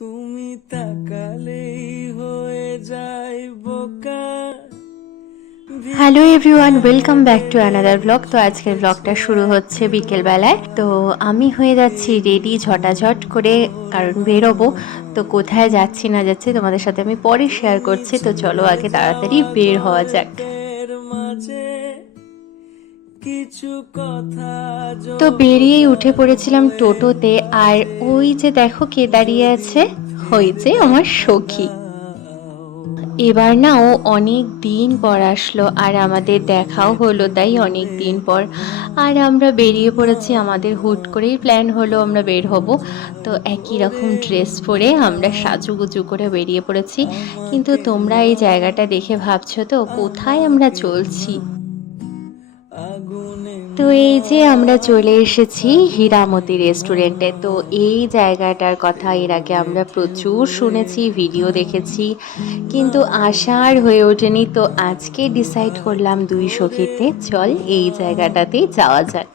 তুমি তাকালেই হয়ে যায় বোকা। Hello everyone, welcome back to another blog. তো আজকের ব্লগটা শুরু হচ্ছে বিকেলবেলায়। তো আমি হয়ে যাচ্ছি রেডি ঝটাঝট করে, কারণ বেরোবো। তো কোথায় যাচ্ছি না যাচ্ছি তোমাদের সাথে আমি পরে শেয়ার করছি। তো চলো আগে তাড়াতাড়ি বের হওয়া যাক। মাঝে কিছু কথা তো বেরিয়েই উঠে পড়েছিলাম টোটোতে, আর ওই যে দেখো কে দাঁড়িয়ে আছে, ওই যে আমার সখী। এবার না ও অনেক দিন পর আসলো, আর আমাদের দেখাও হলো, তাই অনেক দিন পর। আর আমরা বেরিয়ে পড়েছি, আমাদের হুট করেই প্ল্যান হলো আমরা বের হব। তো একই রকম ড্রেস পরে আমরা সাজুগুজু করে বেরিয়ে পড়েছি। কিন্তু তোমরা এই জায়গাটা দেখে ভাবছো তো কোথায় আমরা চলছি। তো এই যে আমরা চলে এসেছি হীরামতি রেস্টুরেন্টে। তো এই জায়গাটার কথা এর আগে আমরা প্রচুর শুনেছি, ভিডিও দেখেছি, কিন্তু আসার হয়ে ওঠেনি। তো আজকে ডিসাইড করলাম দুই সখীতে চল এই জায়গাটাতেই যাওয়া যাক।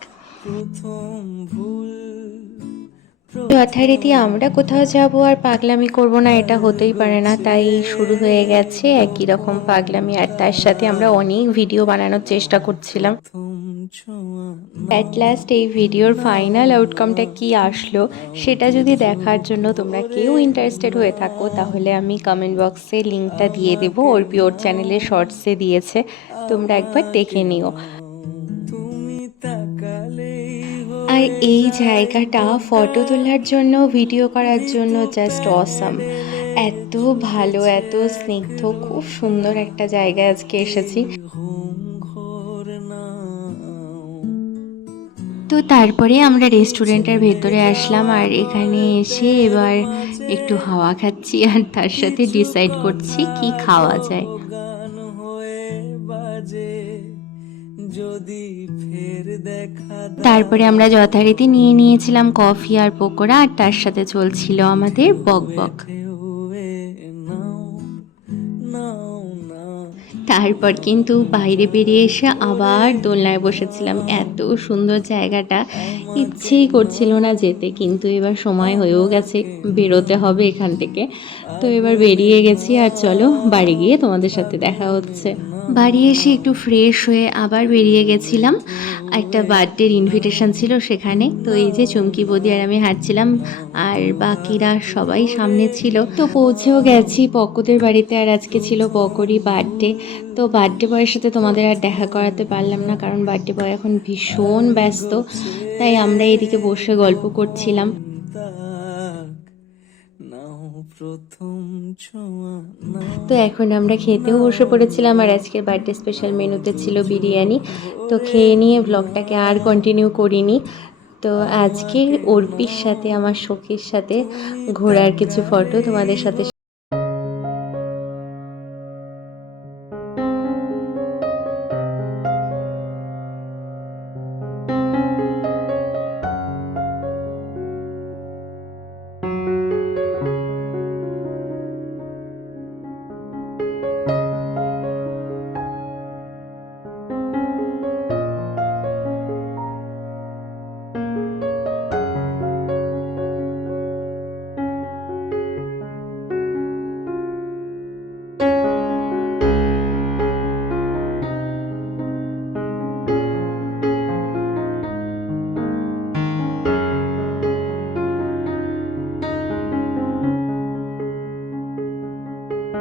যথারীতি আমরা কোথাও যাব আর পাগলামি করব না, এটা হতেই পারে না। তাই শুরু হয়ে গেছে একই রকম পাগলামি, আর তার সাথে আমরা অনেক ভিডিও বানানোর চেষ্টা করছিলাম। অ্যাট লাস্ট এই ভিডিওর ফাইনাল আউটকামটা কি আসলো সেটা যদি দেখার জন্য তোমরা কেউ ইন্টারেস্টেড হয়ে থাকো, তাহলে আমি কমেন্ট বক্সে লিঙ্কটা দিয়ে দেবো। ওর পিওর চ্যানেলে শর্টসে দিয়েছে, তোমরা একবার দেখে নিও। আর এই জায়গাটা ফটো তোলার জন্য, ভিডিও করার জন্য জাস্ট অসাম। এত ভালো, এত স্নিগ্ধ, খুব সুন্দর একটা জায়গায় আজকে এসেছি। তো তারপরে আমরা রেস্টুরেন্টের ভেতরে আসলাম, আর এখানে এসে এবার একটু হাওয়া খাচ্ছি, আর তার সাথে ডিসাইড করছি কি খাওয়া যায়। তারপরে আমরা যথারীতি নিয়ে নিয়েছিলাম কফি আর পকোড়া, আর তার সাথে চলছিল আমাদের বকবক। তারপর কিন্তু বাইরে বেরিয়ে এসে আবার দোলনায় বসেছিলাম। এত সুন্দর জায়গাটা, ইচ্ছেই করছিল না যেতে, কিন্তু এবার সময় হয়েও গেছে, বেরোতে হবে এখান থেকে। তো এবার বেরিয়ে গেছি, আর চলো বাড়ি গিয়ে তোমাদের সাথে দেখা হচ্ছে। বাড়ি এসে একটু ফ্রেশ হয়ে আবার বেরিয়ে গেছিলাম, একটা বার্থডের ইনভিটেশন ছিল সেখানে। তো এই যে চুমকি বৌদি আর আমি হাঁটছিলাম, আর বাকিরা সবাই সামনে ছিল। তো পৌঁছেও গেছি পক্কদের বাড়িতে, আর আজকে ছিল পকরই বার্থডে। তো বার্থডে বয়ের সাথে তোমাদের আর দেখা করাতে পারলাম না, কারণ বার্থডে বয় এখন ভীষণ ব্যস্ত। তাই আমরা এদিকে বসে গল্প করছিলাম। তো এখন আমরা খেতেও বসে পড়েছিলাম, আর আজকের বার্থডে স্পেশাল মেনুতে ছিল বিরিয়ানি। তো খেয়ে নিয়ে ব্লগটাকে আর কন্টিনিউ করিনি। তো আজকে অর্পির সাথে, আমার সখীর সাথে ঘোরার কিছু ফটো তোমাদের সাথে